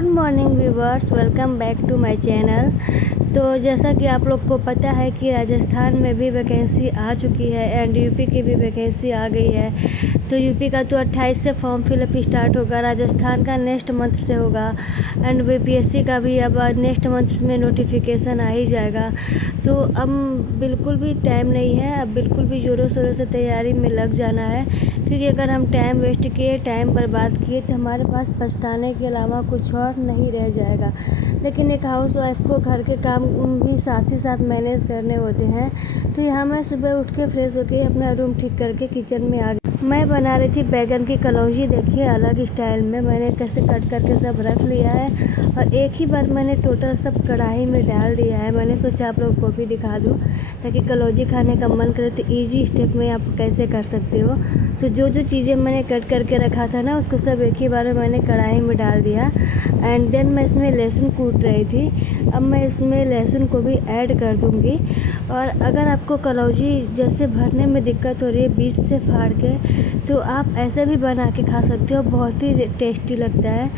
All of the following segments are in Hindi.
Good morning viewers, welcome back to my channel. तो जैसा कि आप लोग को पता है कि राजस्थान में भी वैकेंसी आ चुकी है एंड यूपी की भी वैकेंसी आ गई है। तो यूपी का तो 28 से फॉर्म फिलअप स्टार्ट होगा, राजस्थान का नेक्स्ट मंथ से होगा एंड बीपीएससी का भी अब नेक्स्ट मंथ में नोटिफिकेशन आ ही जाएगा। तो अब बिल्कुल भी टाइम नहीं है, अब बिल्कुल भी ज़ोरों शोरों से तैयारी में लग जाना है, क्योंकि अगर हम टाइम वेस्ट किए, टाइम बर्बाद किए तो हमारे पास पछताने के अलावा कुछ और नहीं रह जाएगा। लेकिन एक हाउस वाइफ को घर के काम भी साथ ही साथ मैनेज करने होते हैं। तो यहाँ मैं सुबह उठ के फ्रेश होके अपना रूम ठीक करके किचन में आ गई। मैं बना रही थी बैगन की कलौंजी। देखिए अलग स्टाइल में मैंने कैसे कट करके सब रख लिया है और एक ही बार मैंने टोटल सब कढ़ाई में डाल दिया है। मैंने सोचा आप लोग को भी दिखा दूँ ताकि कलौंजी खाने का मन करे तो इजी स्टेप में आप कैसे कर सकते हो। तो जो जो चीज़ें मैंने कट करके रखा था ना, उसको सब एक ही बार में मैंने कढ़ाई में डाल दिया एंड देन मैं इसमें लहसुन कूट रही थी। अब मैं इसमें लहसुन को भी ऐड कर दूंगी। और अगर आपको कलौंजी जैसे भरने में दिक्कत हो रही है बीच से फाड़ के, तो आप ऐसे भी बना के खा सकते हो, बहुत ही टेस्टी लगता है।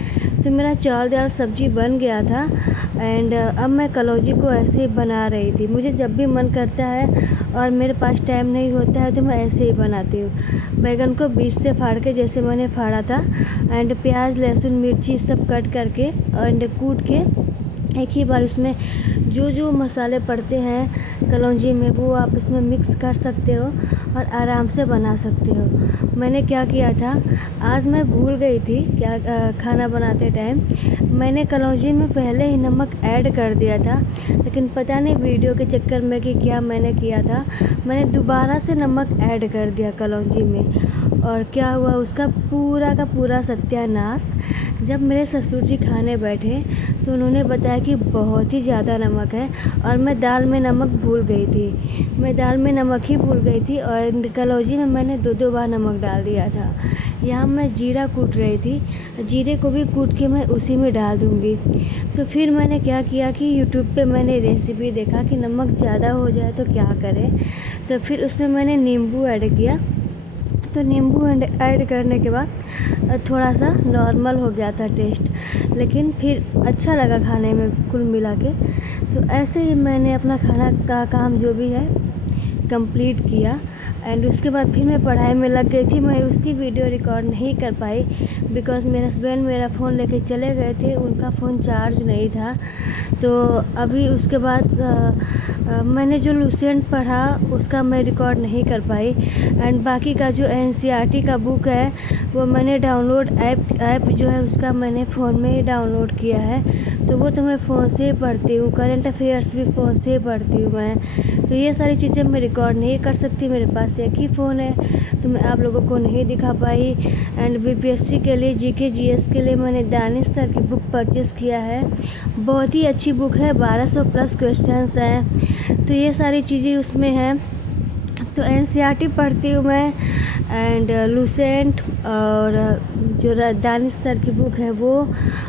तो मेरा चावल दाल सब्जी बन गया था एंड अब मैं कलौंजी को ऐसे ही बना रही थी। मुझे जब भी मन करता है और मेरे पास टाइम नहीं होता है तो मैं ऐसे ही बनाती हूँ। बैगन को बीच से फाड़ के जैसे मैंने फाड़ा था एंड प्याज लहसुन मिर्ची सब कट करके एंड कूट के एक ही बार इसमें जो जो मसाले पड़ते हैं कलौंजी में वो आप इसमें मिक्स कर सकते हो और आराम से बना सकते हो। मैंने क्या किया था, आज मैं भूल गई थी क्या खाना बनाते टाइम मैंने कलौंजी में पहले ही नमक ऐड कर दिया था, लेकिन पता नहीं वीडियो के चक्कर में कि क्या मैंने किया था, मैंने दोबारा से नमक ऐड कर दिया कलौंजी में और क्या हुआ उसका पूरा का पूरा सत्यानाश। जब मेरे ससुर जी खाने बैठे तो उन्होंने बताया कि बहुत ही ज़्यादा नमक है और मैं दाल में नमक भूल गई थी। मैं दाल में नमक ही भूल गई थी और कलौंजी में मैंने दो बार नमक डाल दिया था। यहाँ मैं जीरा कूट रही थी, जीरे को भी कूट के मैं उसी में डाल दूँगी। तो फिर मैंने क्या किया कि यूट्यूब पे मैंने रेसिपी देखा कि नमक ज़्यादा हो जाए तो क्या करें। तो फिर उसमें मैंने नींबू ऐड किया। तो नींबू ऐड करने के बाद थोड़ा सा नॉर्मल हो गया था टेस्ट, लेकिन फिर अच्छा लगा खाने में कुल मिला के। तो ऐसे ही मैंने अपना खाना का काम जो भी है कंप्लीट किया एंड उसके बाद फिर मैं पढ़ाई में लग गई थी। मैं उसकी वीडियो रिकॉर्ड नहीं कर पाई बिकॉज़ मेरे हस्बैंड मेरा फ़ोन लेके चले गए थे, उनका फ़ोन चार्ज नहीं था। तो अभी उसके बाद मैंने जो लुसेंट पढ़ा उसका मैं रिकॉर्ड नहीं कर पाई एंड बाकी का जो एनसीईआरटी का बुक है वो मैंने डाउनलोड ऐप जो है उसका मैंने फ़ोन में ही डाउनलोड किया है। तो वो तो मैं फ़ोन से ही पढ़ती हूँ, करंट अफेयर्स भी फ़ोन से ही पढ़ती हूँ मैं। तो ये सारी चीज़ें मैं रिकॉर्ड नहीं कर सकती, मेरे पास एक ही फ़ोन है तो मैं आप लोगों को नहीं दिखा पाई। एंड बीपीएससी के लिए जीके जीएस के लिए मैंने दानिश सर की बुक परचेज़ किया है, बहुत ही अच्छी बुक है, 1200 प्लस क्वेश्चंस हैं। तो ये सारी चीज़ें उसमें हैं। तो एनसीईआरटी पढ़ती हूँ मैं एंड लुसेंट और जो दानिश सर की बुक है वो,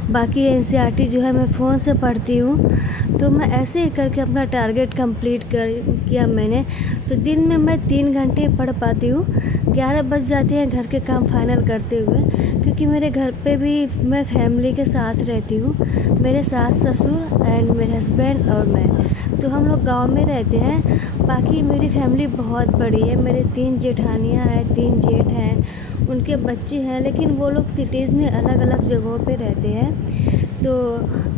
बाकी एनसीईआरटी जो है मैं फ़ोन से पढ़ती हूँ। तो मैं ऐसे ही करके अपना टारगेट कंप्लीट किया मैंने। तो दिन में मैं 3 घंटे पढ़ पाती हूँ, 11 बज जाते हैं घर के काम फाइनल करते हुए, क्योंकि मेरे घर पे भी मैं फैमिली के साथ रहती हूँ, मेरे सास ससुर एंड मेरे हस्बैंड और मैं। तो हम लोग गांव में रहते हैं। बाकी मेरी फैमिली बहुत बड़ी है, मेरे 3 जेठानियाँ हैं, 3 जेठ हैं, उनके बच्चे हैं, लेकिन वो लोग सिटीज़ में अलग अलग जगहों पे रहते हैं। तो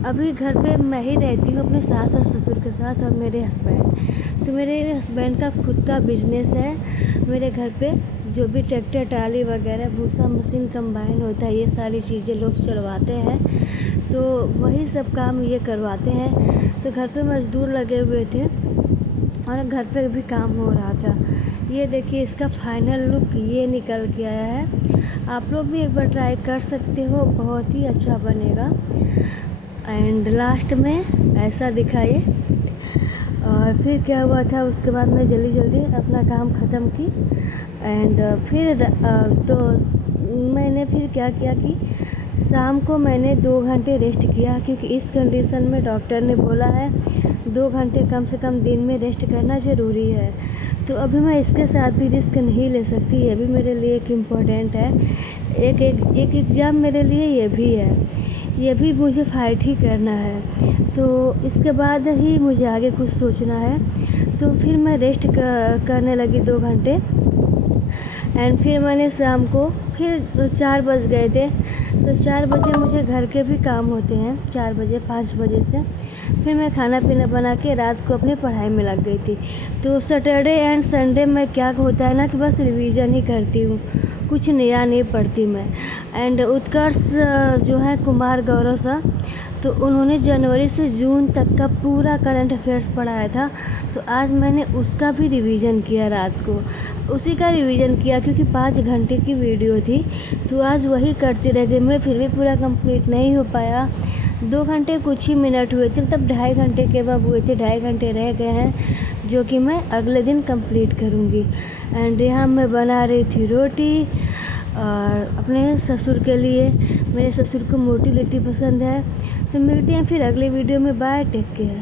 अभी घर पे मैं ही रहती हूँ अपने सास और ससुर के साथ और मेरे हस्बैंड। तो मेरे हस्बैंड का खुद का बिजनेस है। मेरे घर पे जो भी ट्रैक्टर टाली वगैरह भूसा मशीन कंबाइन होता है ये सारी चीज़ें लोग चलवाते हैं, तो वही सब काम ये करवाते हैं। तो घर पे मज़दूर लगे हुए थे और घर पे भी काम हो रहा था। ये देखिए इसका फाइनल लुक ये निकल के आया है। आप लोग भी एक बार ट्राई कर सकते हो, बहुत ही अच्छा बनेगा। एंड लास्ट में ऐसा दिखाइए। और फिर क्या हुआ था, उसके बाद मैं जल्दी जल्दी अपना काम ख़त्म की एंड फिर तो मैंने फिर क्या किया कि शाम को मैंने 2 घंटे रेस्ट किया, क्योंकि इस कंडीशन में डॉक्टर ने बोला है 2 घंटे कम से कम दिन में रेस्ट करना ज़रूरी है। तो अभी मैं इसके साथ भी रिस्क नहीं ले सकती, ये भी मेरे लिए एक इम्पोर्टेंट है। एक एग्ज़ाम मेरे लिए ये भी है। ये भी मुझे फाइट ही करना है। तो इसके बाद ही मुझे आगे कुछ सोचना है। तो फिर मैं रेस्ट करने लगी 2 घंटे एंड फिर मैंने शाम को फिर 4 बज गए थे, तो 4 बजे मुझे घर के भी काम होते हैं, 4 बजे 5 बजे से। फिर मैं खाना पीना बना के रात को अपनी पढ़ाई में लग गई थी। तो सैटरडे एंड संडे में क्या होता है ना कि बस रिवीजन ही करती हूँ, कुछ नया नहीं पढ़ती मैं। एंड उत्कर्ष जो है कुमार गौरव सर, तो उन्होंने जनवरी से जून तक का पूरा करंट अफेयर्स पढ़ाया था। तो आज मैंने उसका भी रिवीजन किया, रात को उसी का रिवीजन किया क्योंकि 5 घंटे की वीडियो थी। तो आज वही करती रह गई मैं, फिर भी पूरा कंप्लीट नहीं हो पाया। 2 घंटे कुछ ही मिनट हुए थे, तब 2.5 घंटे के बाद हुए थे, 2.5 घंटे रह गए हैं जो कि मैं अगले दिन कंप्लीट करूँगी। एंड यहाँ मैं बना रही थी रोटी और अपने ससुर के लिए, मेरे ससुर को मोटी लिट्टी पसंद है। तो मिलते हैं फिर अगले वीडियो में, बाय, टेक केयर।